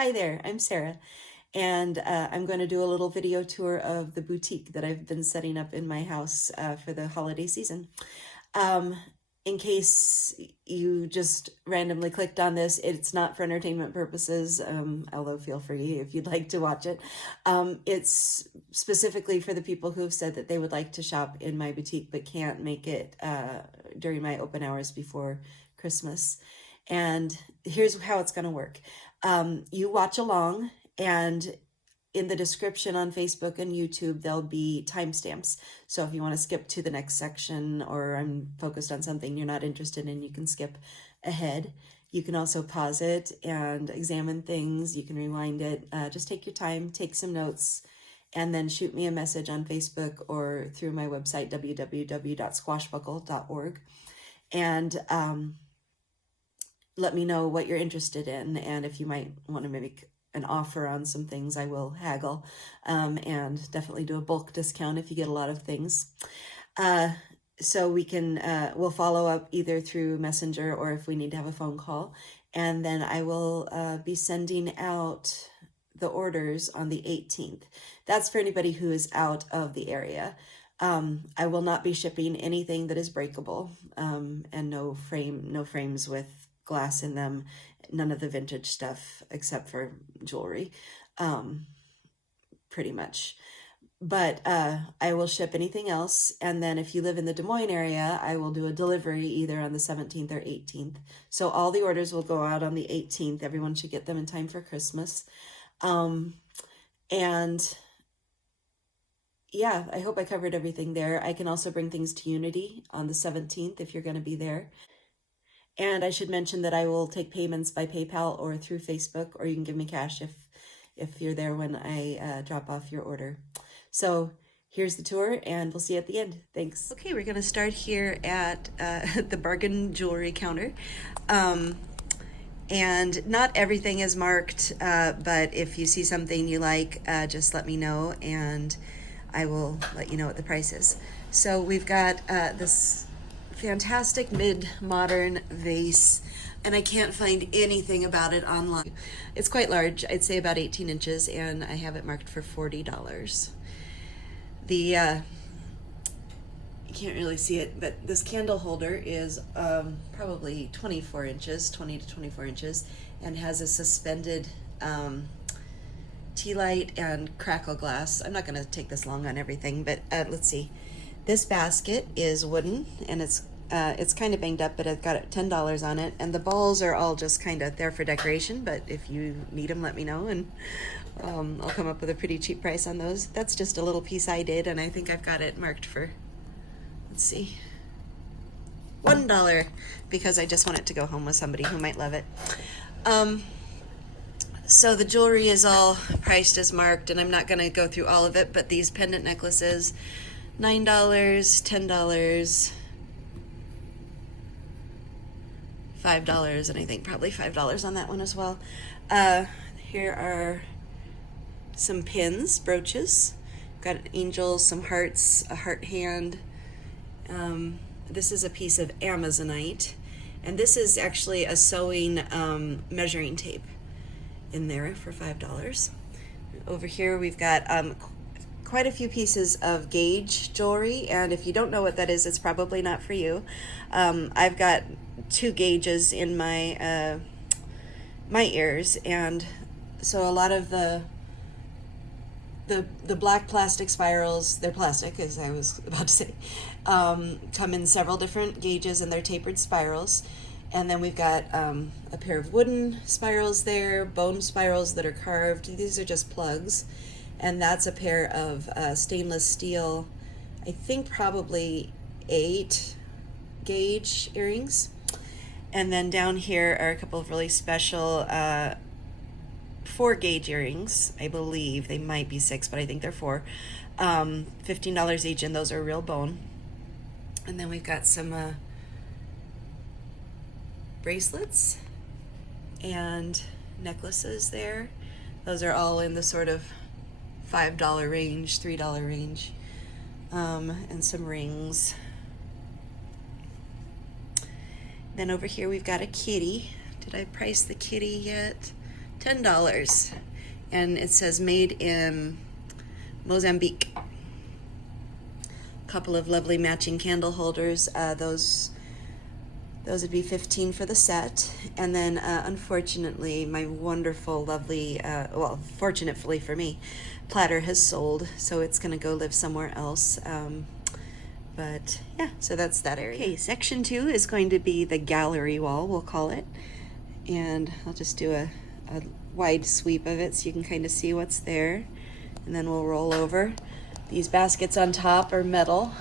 Hi there, I'm Sarah, and I'm going to do a little video tour of the boutique that I've been setting up in my house for the holiday season. Um, in case you just randomly clicked on this, it's not for entertainment purposes, although feel free if you'd like to watch it. It's specifically for the people who have said that they would like to shop in my boutique but can't make it during my open hours before Christmas. And here's how it's going to work. You watch along, and in the description on Facebook and YouTube, there'll be timestamps. So if you want to skip to the next section, or I'm focused on something you're not interested in, you can skip ahead. You can also pause it and examine things. You can rewind it. Just take your time, take some notes, and then shoot me a message on Facebook or through my website, www.squashbuckle.org. And let me know what you're interested in, and if you might want to make an offer on some things, I will haggle, and definitely do a bulk discount if you get a lot of things. So we'll follow up either through Messenger or if we need to have a phone call, and then I will be sending out the orders on the 18th. That's for anybody who is out of the area. I will not be shipping anything that is breakable, and no frames with glass in them, none of the vintage stuff except for jewelry, pretty much. But I will ship anything else, and then if you live in the Des Moines area, I will do a delivery either on the 17th or 18th. So all the orders will go out on the 18th. Everyone should get them in time for Christmas. And yeah, I hope I covered everything there. I can also bring things to Unity on the 17th if you're going to be there. And I should mention that I will take payments by PayPal or through Facebook, or you can give me cash if you're there when I drop off your order. So here's the tour, and we'll see you at the end. Thanks. Okay, we're going to start here at the bargain jewelry counter. And not everything is marked, but if you see something you like, just let me know, and I will let you know what the price is. So we've got this fantastic mid-modern vase, and I can't find anything about it online. It's quite large, I'd say about 18 inches, and I have it marked for $40. You can't really see it, but this candle holder is probably 24 inches, 20 to 24 inches, and has a suspended tea light and crackle glass. I'm not going to take this long on everything, but let's see. This basket is wooden, and it's kind of banged up, but I've got $10 on it, and the balls are all just kind of there for decoration, but if you need them, let me know, and I'll come up with a pretty cheap price on those. That's just a little piece I did, and I think I've got it marked for, let's see, $1, because I just want it to go home with somebody who might love it. So the jewelry is all priced as marked, and I'm not going to go through all of it, but these pendant necklaces, $9, $10, $5, and I think probably $5 on that one as well. Here are some pins, brooches. Got angels, some hearts, a heart hand. This is a piece of Amazonite, and this is actually a sewing measuring tape in there for $5. Over here we've got quite a few pieces of gauge jewelry, and if you don't know what that is, it's probably not for you. I've got 2 gauges in my my ears, and so a lot of the black plastic spirals, they're plastic, as I was about to say, come in several different gauges, and they're tapered spirals. And then we've got a pair of wooden spirals there, bone spirals that are carved. These are just plugs. And that's a pair of stainless steel, I think probably 8 gauge earrings. And then down here are a couple of really special 4 gauge earrings. I believe they might be 6, but I think they're 4. $15 each, and those are real bone. And then we've got some bracelets and necklaces there. Those are all in the sort of $5 range, $3 range, and some rings. Then over here we've got a kitty. Did I price the kitty yet? $10. And it says made in Mozambique. Couple of lovely matching candle holders. Those would be 15 for the set. And then unfortunately, my wonderful, lovely, well, fortunately for me, platter has sold, so it's gonna go live somewhere else. But yeah, so that's that area. Okay, section 2 is going to be the gallery wall, we'll call it. And I'll just do a wide sweep of it so you can kind of see what's there. And then we'll roll over. These baskets on top are metal,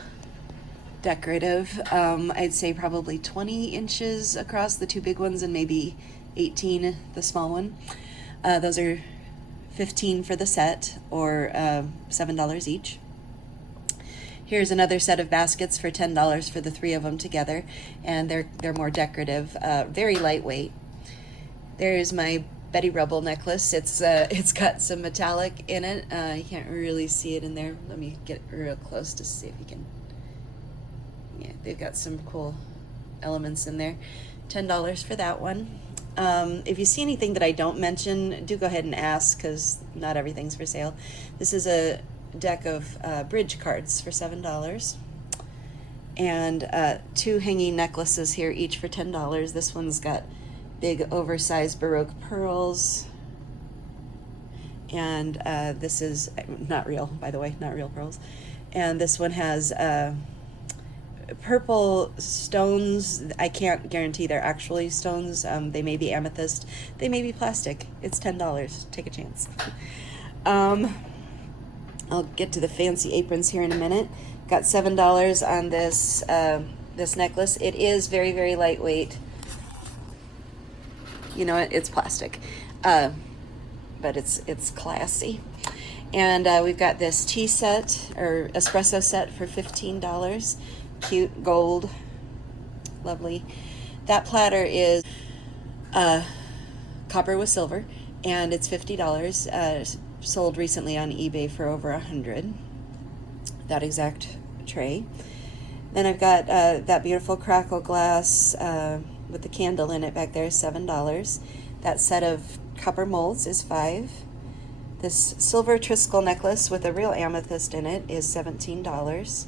decorative. I'd say probably 20 inches across, the two big ones, and maybe 18, the small one. Those are 15 for the set, or $7 each. Here's another set of baskets for $10 for the 3 of them together, and they're more decorative, very lightweight. There's my Betty Rubble necklace. It's got some metallic in it. You can't really see it in there. Let me get real close to see if you can. Yeah, they've got some cool elements in there. $10 for that one. If you see anything that I don't mention, do go ahead and ask, because not everything's for sale. This is a deck of bridge cards for $7. And 2 hanging necklaces here, each for $10. This one's got big oversized Baroque pearls. And this is not real, by the way, not real pearls. And this one has purple stones. I can't guarantee they're actually stones. They may be amethyst. They may be plastic. It's $10. Take a chance. I'll get to the fancy aprons here in a minute. Got $7 on this this necklace. It is very, very lightweight. You know what? It's plastic, but it's classy. And we've got this tea set or espresso set for $15. Cute gold, lovely. That platter is copper with silver, and it's $50. Sold recently on eBay for over $100. That exact tray. Then I've got that beautiful crackle glass with the candle in it back there, $7. That set of copper molds is $5. This silver Triskel necklace with a real amethyst in it is $17.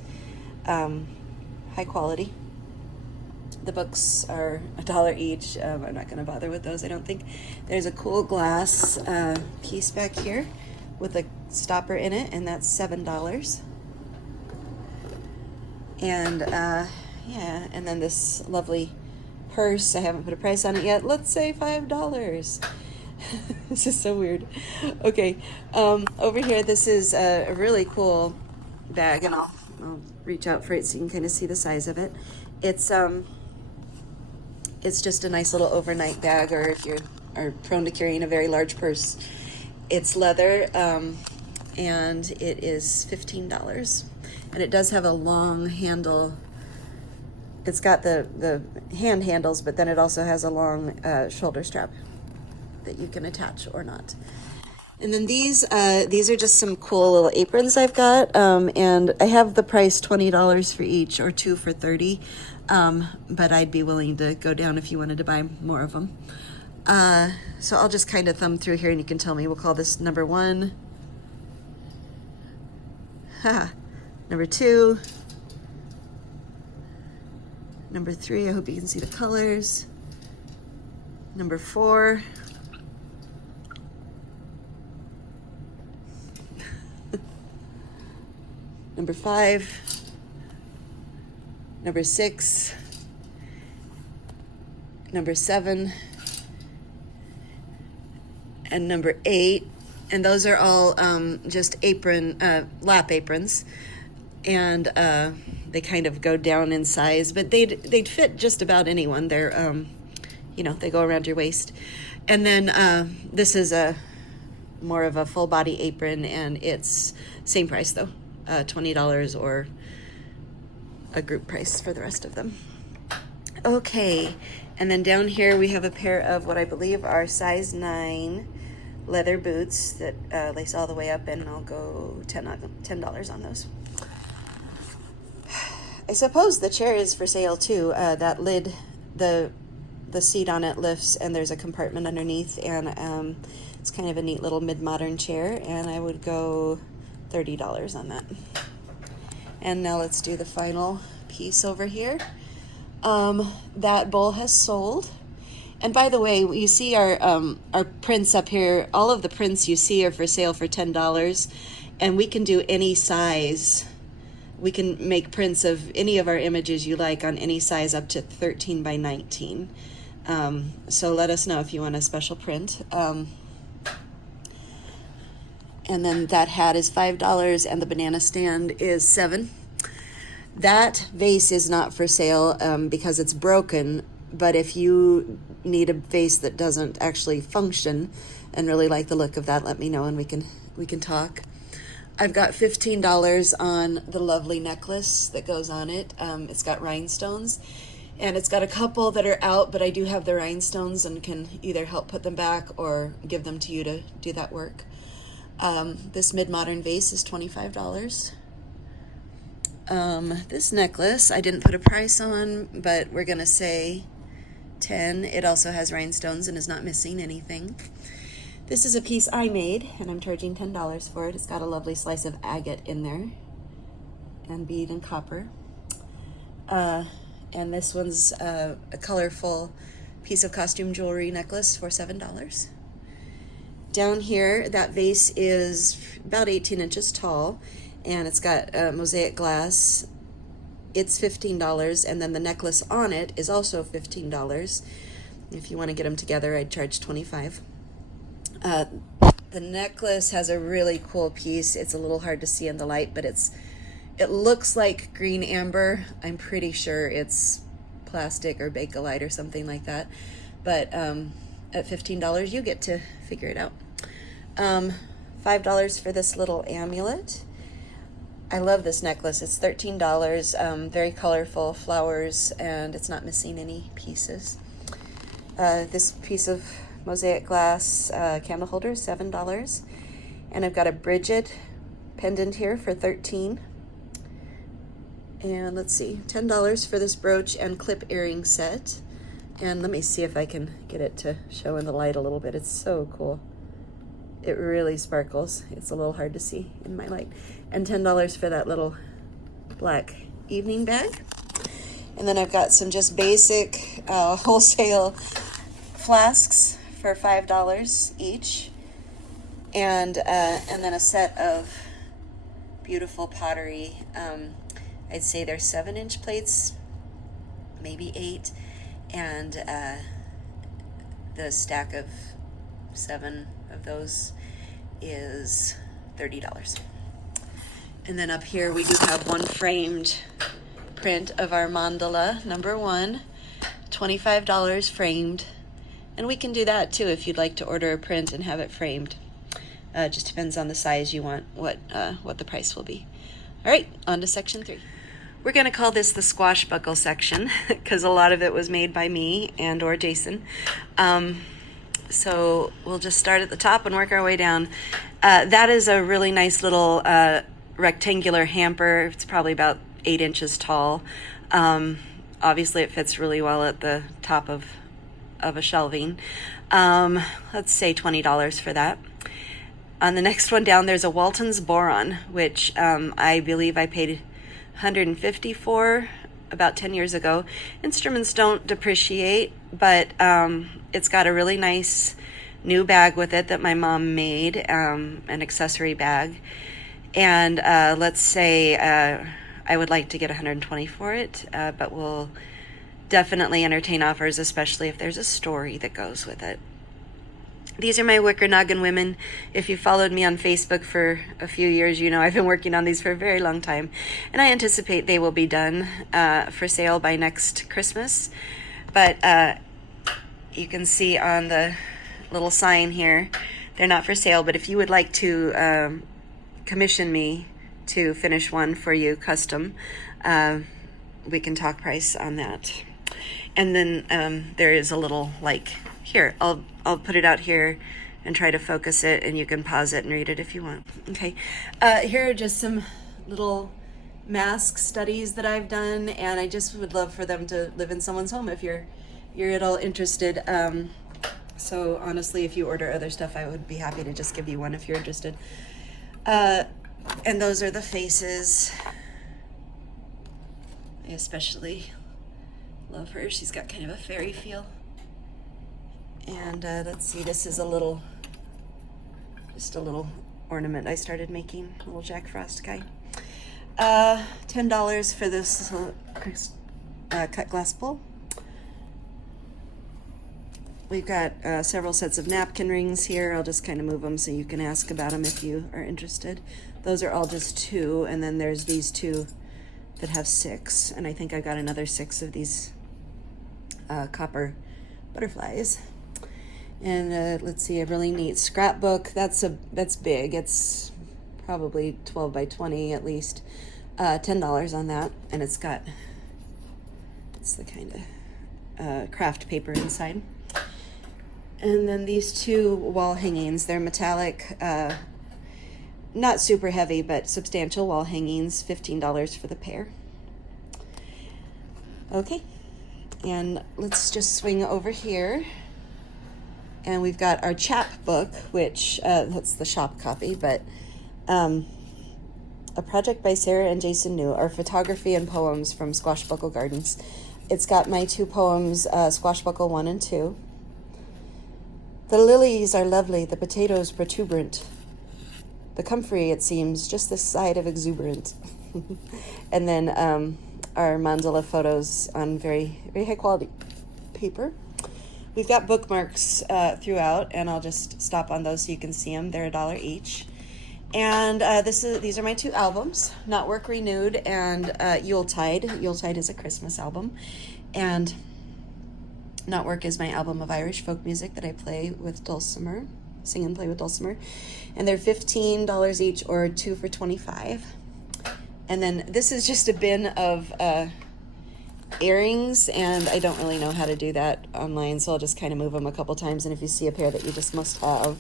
High quality. The books are $1 each. I'm not going to bother with those, I don't think. There's a cool glass piece back here with a stopper in it, and that's $7. And yeah, and then this lovely purse. I haven't put a price on it yet. Let's say $5. This is so weird. Okay, over here, this is a really cool bag, and I'll reach out for it so you can kind of see the size of it. It's just a nice little overnight bag, or if you are prone to carrying a very large purse. It's leather, and it is $15. And it does have a long handle. It's got the hand handles, but then it also has a long shoulder strap that you can attach or not. And then these are just some cool little aprons I've got, and I have the price $20 for each, or 2 for $30. But I'd be willing to go down if you wanted to buy more of them. So I'll just kind of thumb through here, and you can tell me. We'll call this number 1. Number 2. Number 3, I hope you can see the colors. Number 4. Number 5. Number 6. Number 7. And number 8. And those are all just lap aprons. And they kind of go down in size, but they'd fit just about anyone. They're, they go around your waist. And then this is more of a full body apron, and it's same price though, $20, or a group price for the rest of them. Okay, and then down here we have a pair of what I believe are size 9 leather boots that lace all the way up, and I'll go $10 on those. I suppose the chair is for sale too. That lid, the seat on it lifts, and there's a compartment underneath, and It's kind of a neat little mid-modern chair, and I would go $30 on that. And now let's do the final piece over here. That bowl has sold. And by the way, you see our prints up here. All of the prints you see are for sale for $10, and we can do any size. We can make prints of any of our images you like on any size up to 13 by 19. So let us know if you want a special print. And then that hat is $5 and the banana stand is $7. That vase is not for sale because it's broken, but if you need a vase that doesn't actually function and really like the look of that, let me know and we can talk. I've got $15 on the lovely necklace that goes on it. It's got rhinestones, and it's got a couple that are out, but I do have the rhinestones and can either help put them back or give them to you to do that work. This mid-modern vase is $25. This necklace I didn't put a price on, but we're gonna say 10. It also has rhinestones and is not missing anything. This is a piece I made, and I'm charging $10 for it. It's got a lovely slice of agate in there, and bead and copper. And this one's a colorful piece of costume jewelry necklace for $7. Down here, that vase is about 18 inches tall, and it's got mosaic glass. It's $15, and then the necklace on it is also $15. If you want to get them together, I'd charge $25. The necklace has a really cool piece. It's a little hard to see in the light, but it looks like green amber. I'm pretty sure it's plastic or Bakelite or something like that. But at $15, you get to figure it out. $5 for this little amulet. I love this necklace. It's $13, very colorful flowers, and it's not missing any pieces. This piece of mosaic glass candle holder is $7. And I've got a Bridget pendant here for $13. And let's see, $10 for this brooch and clip earring set. And let me see if I can get it to show in the light a little bit. It's so cool. It really sparkles. It's a little hard to see in my light. And $10 for that little black evening bag. And then I've got some just basic wholesale flasks for $5 each. And then a set of beautiful pottery. I'd say they're 7-inch plates, maybe 8. And the stack of 7 of those is $30. And then up here we do have one framed print of our mandala number 1, $25 framed. And we can do that too if you'd like to order a print and have it framed. Just depends on the size you want, what the price will be. All right, on to section 3. We're going to call this the Squashbuckle section because a lot of it was made by me and or Jason. So we'll just start at the top and work our way down. That is a really nice little rectangular hamper. It's probably about 8 inches tall. Obviously it fits really well at the top of a shelving. Let's say $20 for that. On the next one down, there's a Walton's bodhran, which I believe I paid $150 for about 10 years ago. Instruments don't depreciate, but it's got a really nice new bag with it that my mom made, an accessory bag. And let's say I would like to get $120 for it, but we'll definitely entertain offers, especially if there's a story that goes with it. These are my Wickernoggin Women. If you followed me on Facebook for a few years, you know I've been working on these for a very long time. And I anticipate they will be done for sale by next Christmas. But you can see on the little sign here, they're not for sale. But if you would like to commission me to finish one for you custom, we can talk price on that. And then there is a little, like, here, I'll put it out here and try to focus it, and you can pause it and read it if you want. Okay, here are just some little mask studies that I've done, and I just would love for them to live in someone's home if you're at all interested. So honestly, if you order other stuff, I would be happy to just give you one if you're interested. And those are the faces. I especially love her. She's got kind of a fairy feel. And let's see, this is just a little ornament I started making, a little Jack Frost guy. $10 for this cut glass bowl. We've got several sets of napkin rings here. I'll just kind of move them so you can ask about them if you are interested. Those are all just 2, and then there's these 2 that have 6, and I think I got another 6 of these copper butterflies. And let's see, a really neat scrapbook. That's big. It's probably 12 by 20 at least. $10 on that, and it's the kind of craft paper inside. And then these 2 wall hangings. They're metallic, not super heavy, but substantial wall hangings. $15 for the pair. Okay, and let's just swing over here. And we've got our chapbook, which that's the shop copy, but a project by Sarah and Jason New, our photography and poems from Squashbuckle Gardens. It's got my 2 poems, Squashbuckle 1 and 2. The lilies are lovely, the potatoes protuberant. The comfrey, it seems, just this side of exuberant. And then our mandala photos on very, very high quality paper. We've got bookmarks throughout, and I'll just stop on those so you can see them. They're $1 each. And these are my 2 albums, Not Work Renewed and Yuletide. Yuletide is a Christmas album. And Not Work is my album of Irish folk music that I play with dulcimer, sing and play with dulcimer. And they're $15 each, or 2 for $25. And then this is just a bin of earrings, and I don't really know how to do that online, so I'll just kind of move them a couple times, and if you see a pair that you just must have,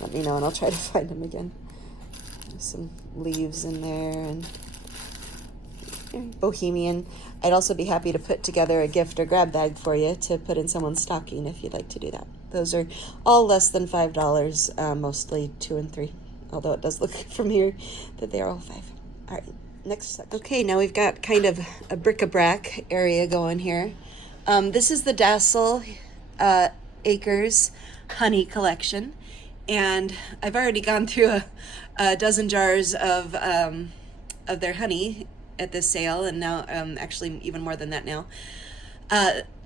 let me know and I'll try to find them again. There's some leaves in there, and bohemian. I'd also be happy to put together a gift or grab bag for you to put in someone's stocking if you'd like to do that. Those are all less than $5, mostly 2 and 3, although it does look from here that they're all 5. All right. Next section. Okay, now we've got kind of a bric-a-brac area going here. This is the Dassel Acres Honey Collection, and I've already gone through a dozen jars of their honey at this sale, and now actually even more than that now.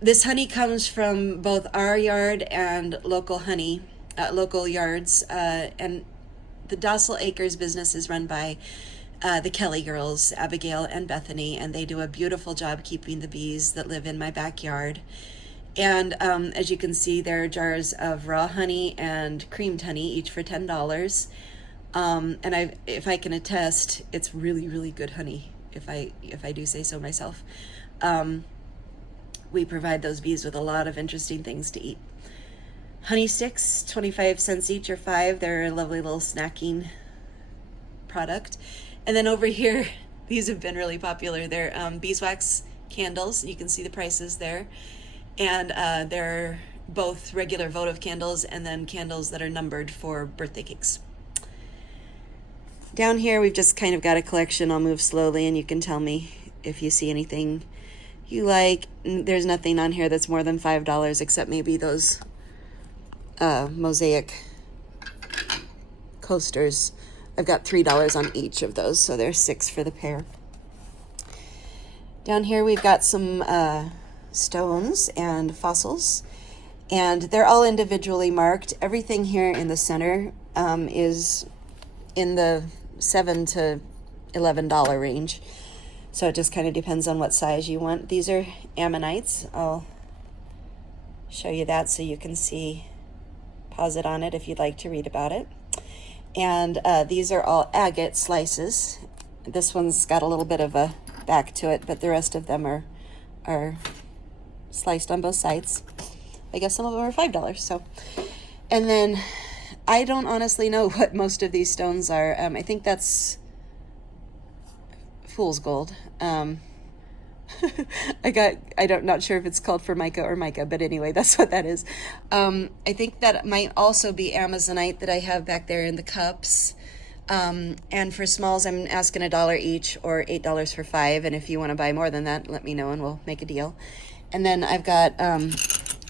This honey comes from both our yard and local yards, and the Dassel Acres business is run by the Kelly girls, Abigail and Bethany, and they do a beautiful job keeping the bees that live in my backyard. And as you can see, there are jars of raw honey and creamed honey, each for $10. And if I can attest, it's really, really good honey, if I do say so myself. We provide those bees with a lot of interesting things to eat. Honey sticks, 25 cents each, or 5. They're a lovely little snacking product. And then over here, these have been really popular. They're beeswax candles. You can see the prices there. And they're both regular votive candles and then candles that are numbered for birthday cakes. Down here, we've just kind of got a collection. I'll move slowly and you can tell me if you see anything you like. There's nothing on here that's more than $5 except maybe those mosaic coasters. I've got $3 on each of those, so there's 6 for the pair. Down here we've got some stones and fossils, and they're all individually marked. Everything here in the center is in the $7 to $11 range, so it just kind of depends on what size you want. These are ammonites. I'll show you that so you can see, pause it on it if you'd like to read about it. And these are all agate slices. This one's got a little bit of a back to it, but the rest of them are sliced on both sides. I guess some of them are $5. So, and then I don't honestly know what most of these stones are. I think that's fool's gold. Not sure if it's called Formica or mica, but anyway, that's what that is. I think that might also be Amazonite that I have back there in the cups. And for smalls, I'm asking $1 each or $8 for 5. And if you want to buy more than that, let me know and we'll make a deal. And then I've got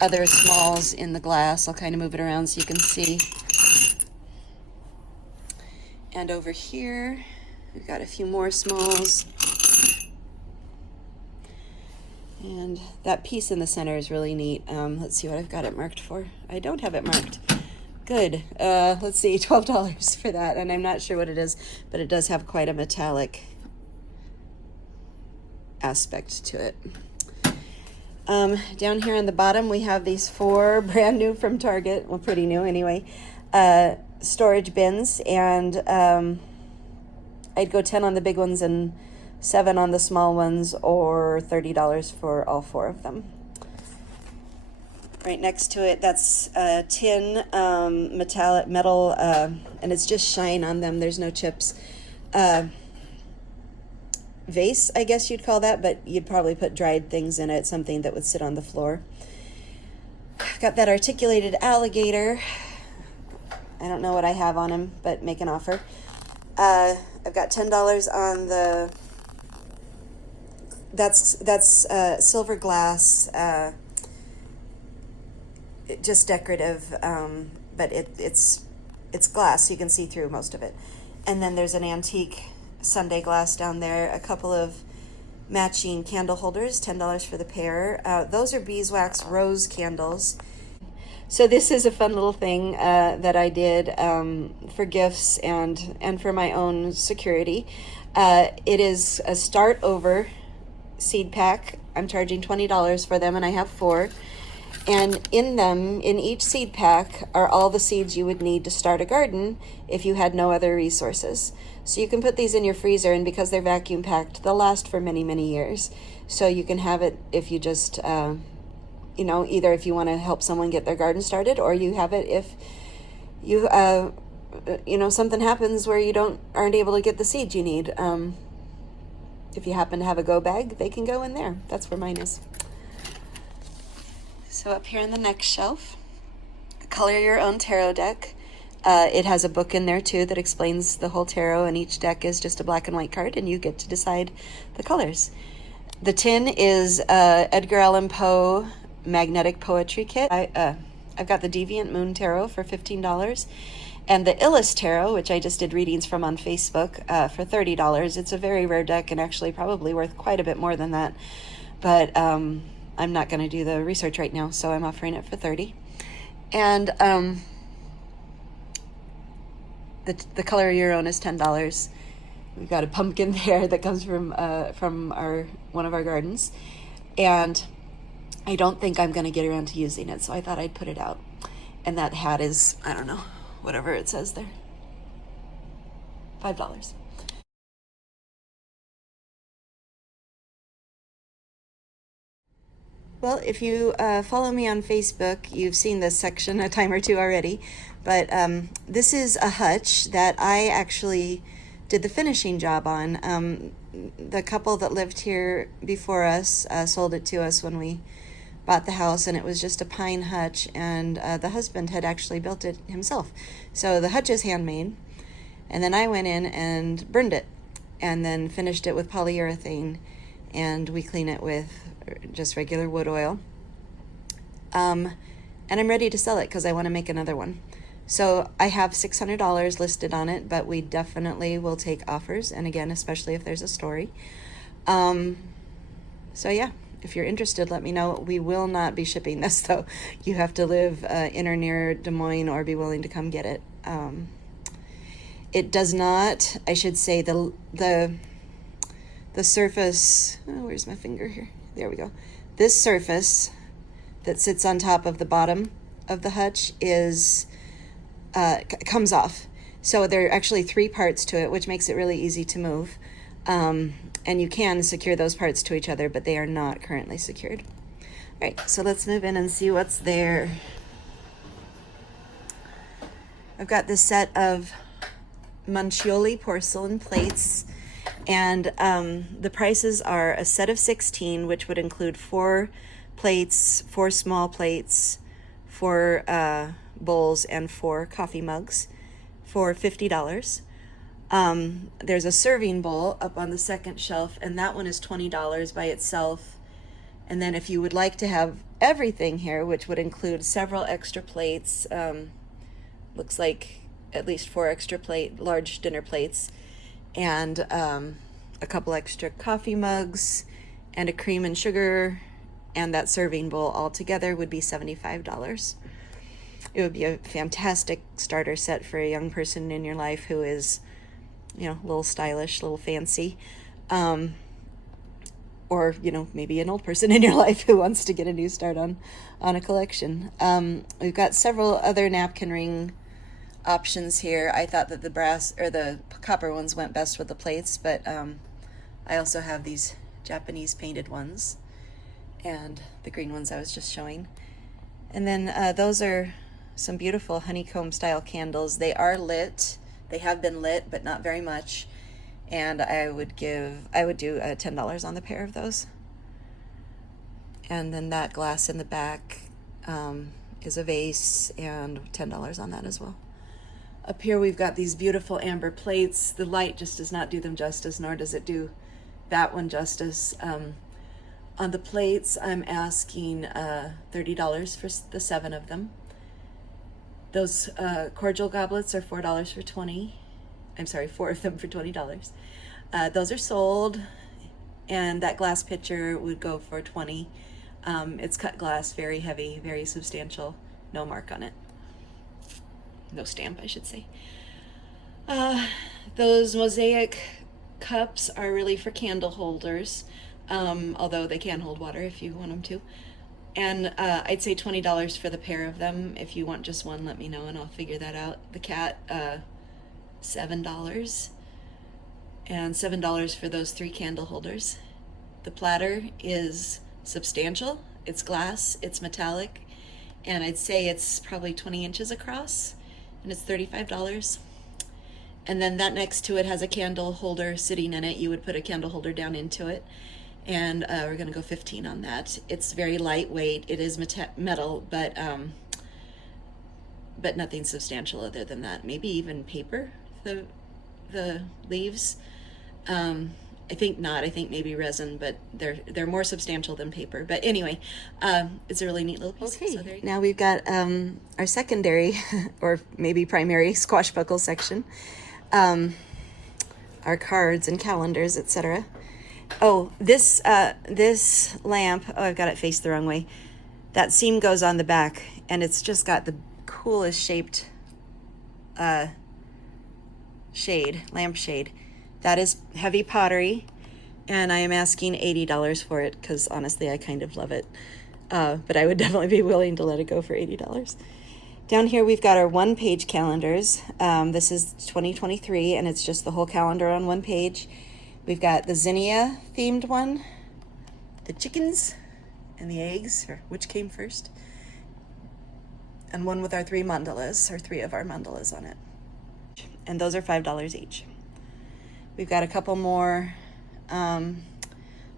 other smalls in the glass. I'll kind of move it around so you can see. And over here, we've got a few more smalls. And that piece in the center is really neat. Let's see what I've got it marked for. I don't have it marked. Good. Let's see, $12 for that. And I'm not sure what it is, but it does have quite a metallic aspect to it. Down here on the bottom, we have these 4 brand new from Target. Well, pretty new anyway. Storage bins. And I'd go 10 on the big ones and 7 on the small ones, or $30 for all 4 of them. Right next to it, that's a tin, metal, and it's just shine on them. There's no chips. Vase, I guess you'd call that, but you'd probably put dried things in it, something that would sit on the floor. Got that articulated alligator. I don't know what I have on him, but make an offer. I've got $10 on the... That's silver glass, just decorative, but it's glass, so you can see through most of it. And then there's an antique Sunday glass down there, a couple of matching candle holders, $10 for the pair. Those are beeswax rose candles. So this is a fun little thing that I did for gifts and for my own security. It is a start over seed pack. I'm charging $20 for them, and I have 4. And in them, in each seed pack, are all the seeds you would need to start a garden if you had no other resources. So you can put these in your freezer, and because they're vacuum packed, they'll last for many, many years. So you can have it if you just, either if you want to help someone get their garden started, or you have it if you, something happens where you aren't able to get the seeds you need. If you happen to have a go bag, they can go in there. That's where mine is. So up here on the next shelf, color your own tarot deck. It has a book in there too that explains the whole tarot, and each deck is just a black and white card, and you get to decide the colors. The tin is Edgar Allan Poe magnetic poetry kit. I've got the Deviant Moon Tarot for $15. And the Illis Tarot, which I just did readings from on Facebook, for $30. It's a very rare deck and actually probably worth quite a bit more than that. But I'm not going to do the research right now, so I'm offering it for $30. And the color of your own is $10. We've got a pumpkin there that comes from one of our gardens. And I don't think I'm going to get around to using it, so I thought I'd put it out. And that hat is, I don't know, whatever it says there, $5. Well, if you follow me on Facebook, you've seen this section a time or two already, but this is a hutch that I actually did the finishing job on. The couple that lived here before us sold it to us when we bought the house, and it was just a pine hutch, and the husband had actually built it himself. So the hutch is handmade, and then I went in and burned it, and then finished it with polyurethane, and we clean it with just regular wood oil. And I'm ready to sell it because I want to make another one. So I have $600 listed on it, but we definitely will take offers, and again, especially if there's a story. So yeah, if you're interested, let me know. We will not be shipping this, though. You have to live in or near Des Moines or be willing to come get it. It does not, I should say, the surface, where's my finger here? There we go. This surface that sits on top of the bottom of the hutch is comes off. So there are actually 3 parts to it, which makes it really easy to move. And you can secure those parts to each other, but they are not currently secured. All right, so let's move in and see what's there. I've got this set of Mancioli porcelain plates. And the prices are a set of 16, which would include 4 plates, 4 small plates, 4 bowls, and 4 coffee mugs for $50. There's a serving bowl up on the second shelf, and that one is $20 by itself. And then if you would like to have everything here, which would include several extra plates, looks like at least 4 extra large dinner plates, and a couple extra coffee mugs, and a cream and sugar, and that serving bowl all together would be $75. It would be a fantastic starter set for a young person in your life who is, you know, a little stylish, a little fancy. Or, you know, maybe an old person in your life who wants to get a new start on a collection. We've got several other napkin ring options here. I thought that the brass or the copper ones went best with the plates, but I also have these Japanese painted ones and the green ones I was just showing. And then those are some beautiful honeycomb style candles. They are lit. They have been lit, but not very much. And I would do $10 on the pair of those. And then that glass in the back is a vase, and $10 on that as well. Up here we've got these beautiful amber plates. The light just does not do them justice, nor does it do that one justice. On the plates, I'm asking $30 for the 7 of them. Those cordial goblets are $4 for 20. I'm sorry, 4 of them for $20. Those are sold, and that glass pitcher would go for 20. It's cut glass, very heavy, very substantial, no mark on it. No stamp, I should say. Those mosaic cups are really for candle holders, although they can hold water if you want them to. And I'd say $20 for the pair of them. If you want just one, let me know and I'll figure that out. The cat, $7, and $7 for those 3 candle holders. The platter is substantial. It's glass, it's metallic, and I'd say it's probably 20 inches across, and it's $35. And then that next to it has a candle holder sitting in it. You would put a candle holder down into it, and we're gonna go 15 on that. It's very lightweight. It is metal, but nothing substantial other than that. Maybe even paper, the leaves. I think not. I think maybe resin, but they're more substantial than paper. But anyway, it's a really neat little piece. Okay. So now we've got our secondary or maybe primary squashbuckle section. Our cards and calendars, etc. Oh, this lamp. Oh, I've got it faced the wrong way. That seam goes on the back, and it's just got the coolest shaped lamp shade. That is heavy pottery, and I am asking $80 for it because honestly I kind of love it, but I would definitely be willing to let it go for $80. Down here we've got our 1-page calendars. This is 2023, and it's just the whole calendar on 1 page. We've got the zinnia themed one, the chickens and the eggs, or which came first, and one with our 3 mandalas, or 3 of our mandalas on it. And those are $5 each. We've got a couple more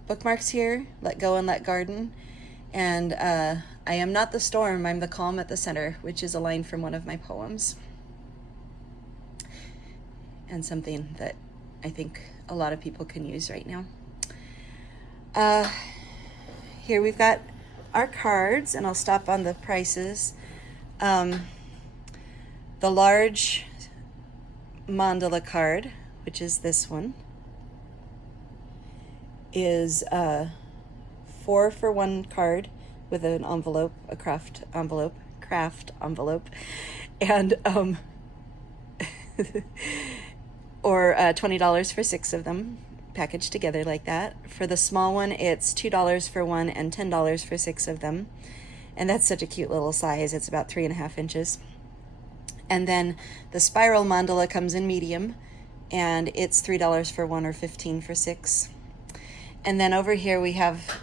bookmarks here, Let Go and Let Garden. And I am not the storm, I'm the calm at the center, which is a line from one of my poems. And something that I think a lot of people can use right now. Here we've got our cards, and I'll stop on the prices. The large mandala card, which is this one, is 4 for 1 card with an envelope, a craft envelope, and or $20 for 6 of them packaged together like that. For the small one, it's $2 for 1 and $10 for 6 of them, and that's such a cute little size. It's about 3.5 inches. And then the spiral mandala comes in medium, and it's $3 for 1 or $15 for 6. And then over here we have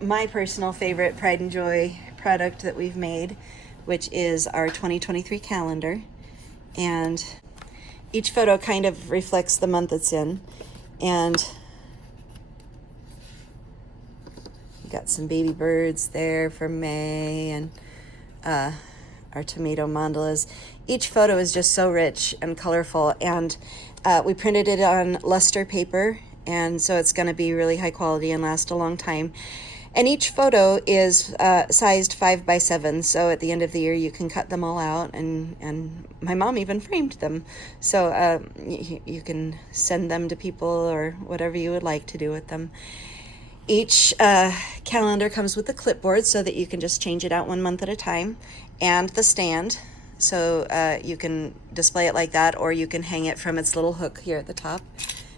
my personal favorite pride and joy product that we've made, which is our 2023 calendar. And each photo kind of reflects the month it's in. And we got some baby birds there for May, and our tomato mandalas. Each photo is just so rich and colorful, and we printed it on luster paper, and so it's going to be really high quality and last a long time. And each photo is sized 5 by 7, so at the end of the year you can cut them all out, and my mom even framed them, so you can send them to people or whatever you would like to do with them. Each calendar comes with a clipboard so that you can just change it out 1 month at a time, and the stand, so you can display it like that, or you can hang it from its little hook here at the top.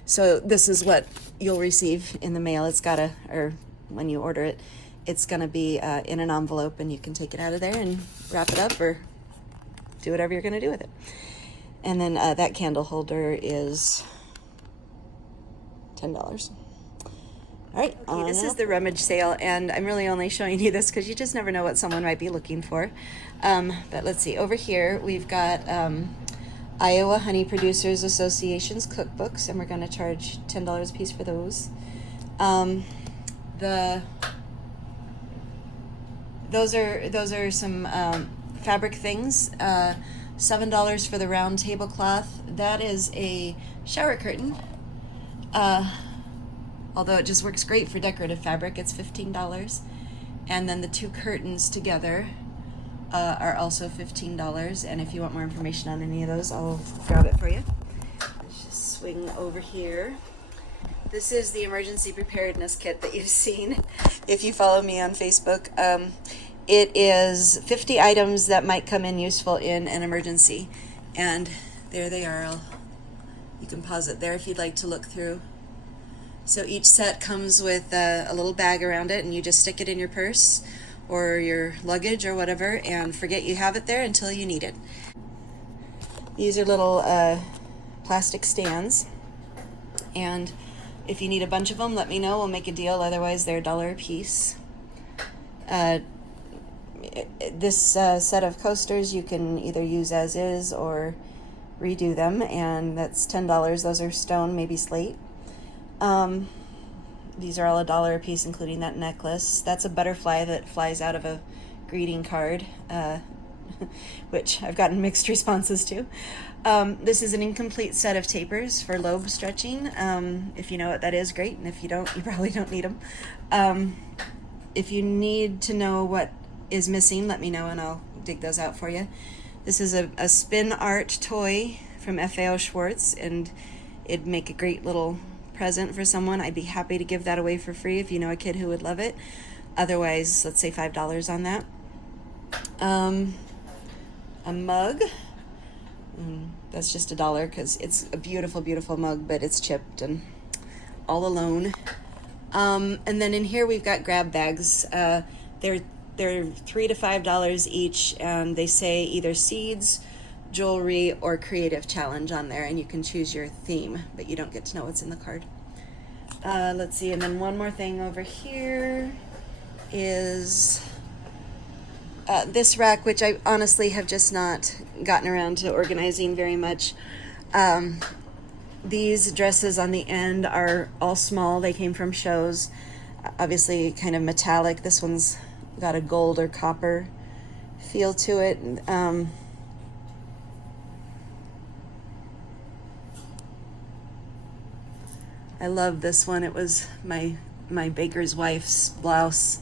So this is what you'll receive in the mail. It's got or when you order it, it's going to be in an envelope, and you can take it out of there and wrap it up or do whatever you're going to do with it. And then that candle holder is $10. All right, okay, this is the rummage sale, and I'm really only showing you this because you just never know what someone might be looking for. But let's see, over here we've got Iowa Honey Producers Association's cookbooks, and we're going to charge $10 a piece for those. Those are some fabric things. $7 for the round tablecloth. That is a shower curtain. Although it just works great for decorative fabric, it's $15. And then the 2 curtains together are also $15. And if you want more information on any of those, I'll grab it for you. Let's just swing over here. This is the emergency preparedness kit that you've seen if you follow me on Facebook. It is 50 items that might come in useful in an emergency. And there they are. You can pause it there if you'd like to look through. So each set comes with a little bag around it, and you just stick it in your purse or your luggage or whatever and forget you have it there until you need it. These are little plastic stands, and if you need a bunch of them, let me know. We'll make a deal. Otherwise, they're $1 a piece. This set of coasters you can either use as is or redo them, and that's $10. Those are stone, maybe slate. These are all $1 a piece, including that necklace. That's a butterfly that flies out of a greeting card, which I've gotten mixed responses to. This is an incomplete set of tapers for lobe stretching. If you know what that is, great, and if you don't, you probably don't need them. If you need to know what is missing, let me know and I'll dig those out for you. This is a spin art toy from FAO Schwartz, and it'd make a great little present for someone. I'd be happy to give that away for free if you know a kid who would love it. Otherwise, let's say $5 on that. A mug. That's just $1 because it's a beautiful, beautiful mug, but it's chipped and all alone. And then in here we've got grab bags. They're $3 to $5 each, and they say either seeds, jewelry, or creative challenge on there, and you can choose your theme, but you don't get to know what's in the card. Let's see, and then one more thing over here is this rack, which I honestly have just not gotten around to organizing very much. These dresses on the end are all small. They came from shows, obviously kind of metallic. This one's got a gold or copper feel to it. I love this one. It was my baker's wife's blouse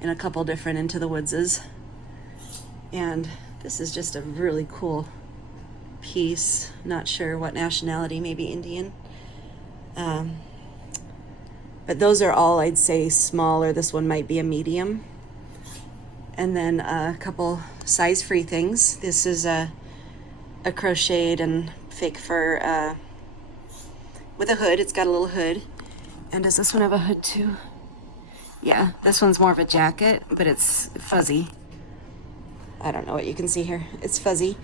in a couple different Into the Woodses. And this is just a really cool piece. Not sure what nationality, maybe Indian. But those are all, I'd say, small, or this one might be a medium. And then a couple size-free things. This is a crocheted and fake fur with a hood. It's got a little hood. And does this one have a hood too? Yeah, this one's more of a jacket, but it's fuzzy. I don't know what you can see here. It's fuzzy,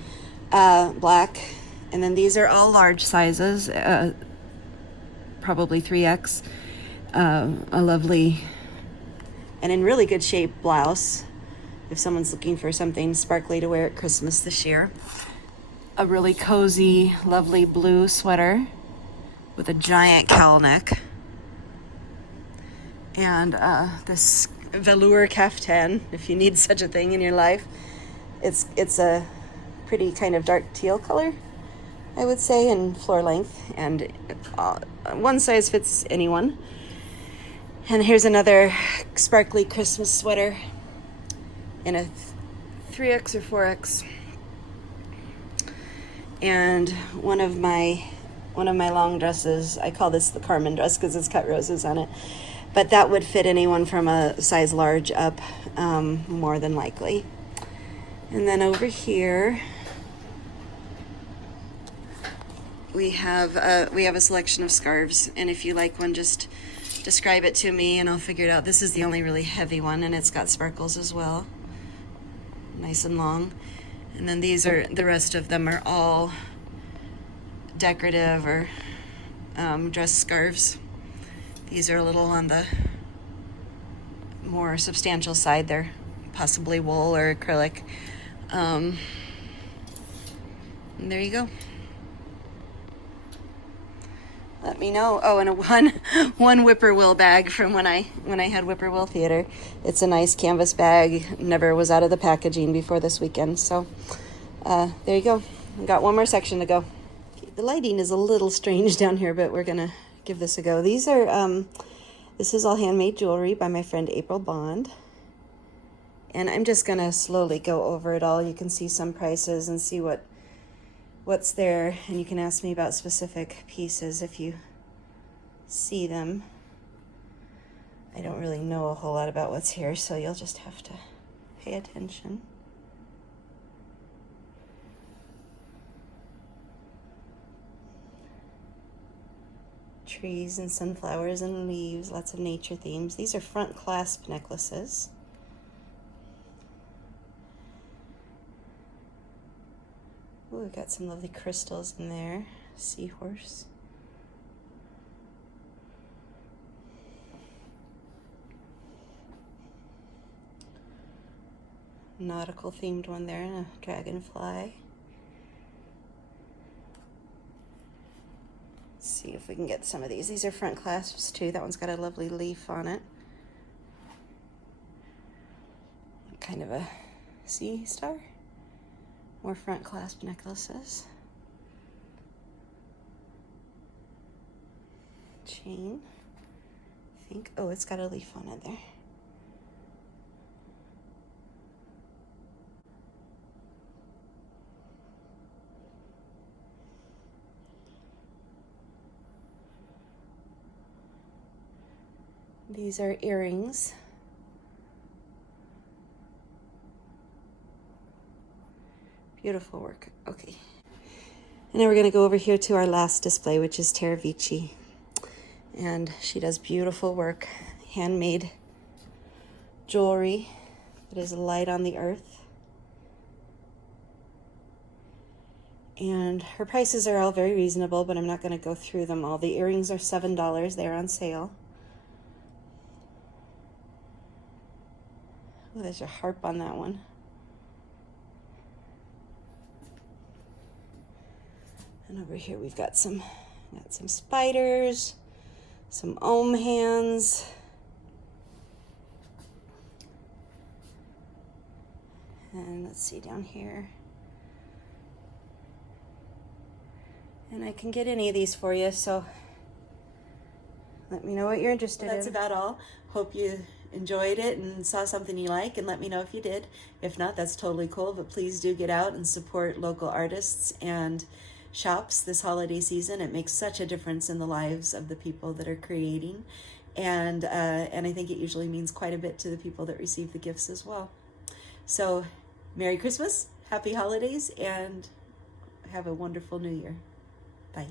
black. And then these are all large sizes, probably 3X. A lovely and in really good shape blouse if someone's looking for something sparkly to wear at Christmas this year. A really cozy, lovely blue sweater with a giant cowl neck. And this velour caftan, if you need such a thing in your life. It's a pretty kind of dark teal color, I would say, in floor length, and one size fits anyone. And here's another sparkly Christmas sweater in a 3X or 4X. And one of my long dresses, I call this the Carmen dress because it's cut roses on it, but that would fit anyone from a size large up, more than likely. And then over here we have a selection of scarves, and if you like one, just describe it to me and I'll figure it out. This is the only really heavy one, and it's got sparkles as well, nice and long. And then the rest of them are all decorative or dress scarves. These are a little on the more substantial side. They're possibly wool or acrylic. And there you go. Let me know. Oh, and one whippoorwill bag from when I had Whippoorwill Theater. It's a nice canvas bag. Never was out of the packaging before this weekend. So there you go. I've got one more section to go. The lighting is a little strange down here, but we're gonna give this a go. These are this is all handmade jewelry by my friend April Bond. And I'm just gonna slowly go over it all. You can see some prices and see what's there, and you can ask me about specific pieces if you see them. I don't really know a whole lot about what's here, so you'll just have to pay attention. Trees and sunflowers and leaves, lots of nature themes. These are front clasp necklaces. Ooh, we've got some lovely crystals in there. Seahorse. Nautical themed one there, and a dragonfly. Let's see if we can get some of these. These are front clasps too. That one's got a lovely leaf on it. Kind of a sea star. More front clasp necklaces. Chain. I think, oh, it's got a leaf on it there. These are earrings. Beautiful work. Okay. And now we're going to go over here to our last display, which is Terre Vici. And she does beautiful work, handmade jewelry that is light on the earth. And her prices are all very reasonable, but I'm not going to go through them all. The earrings are $7. They're on sale. Oh, there's a harp on that one. And over here we've got some spiders, some ohm hands, and let's see down here. And I can get any of these for you, so let me know what you're interested in. That's about all. Hope you enjoyed it and saw something you like, and let me know if you did. If not, that's totally cool, but please do get out and support local artists and shops this holiday season. It makes such a difference in the lives of the people that are creating, and I think it usually means quite a bit to the people that receive the gifts as well. So Merry Christmas, Happy Holidays, and have a wonderful New Year. Bye.